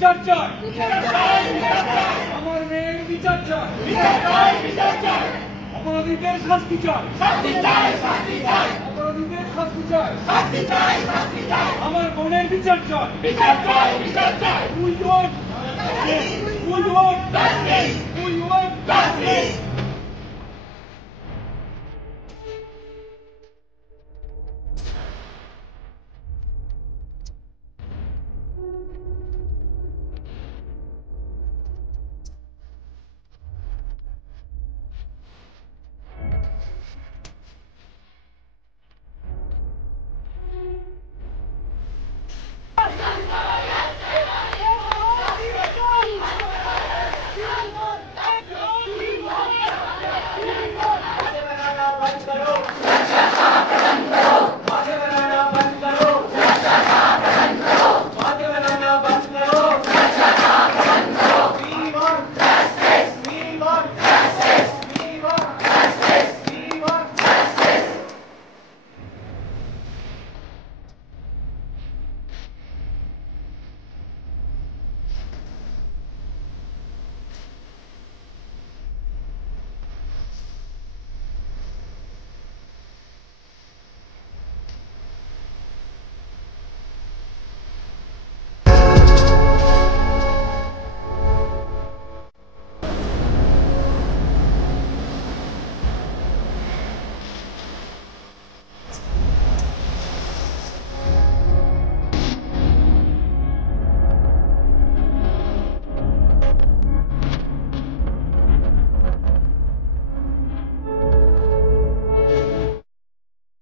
বিচার চাই, আমার মেয়ের বিচার চাই, অপরাধীদের শাস্তি চাই, অপরাধীদের শাস্তি চাই, আমার বোনের বিচার চাই, We want justice. We want justice. We want justice.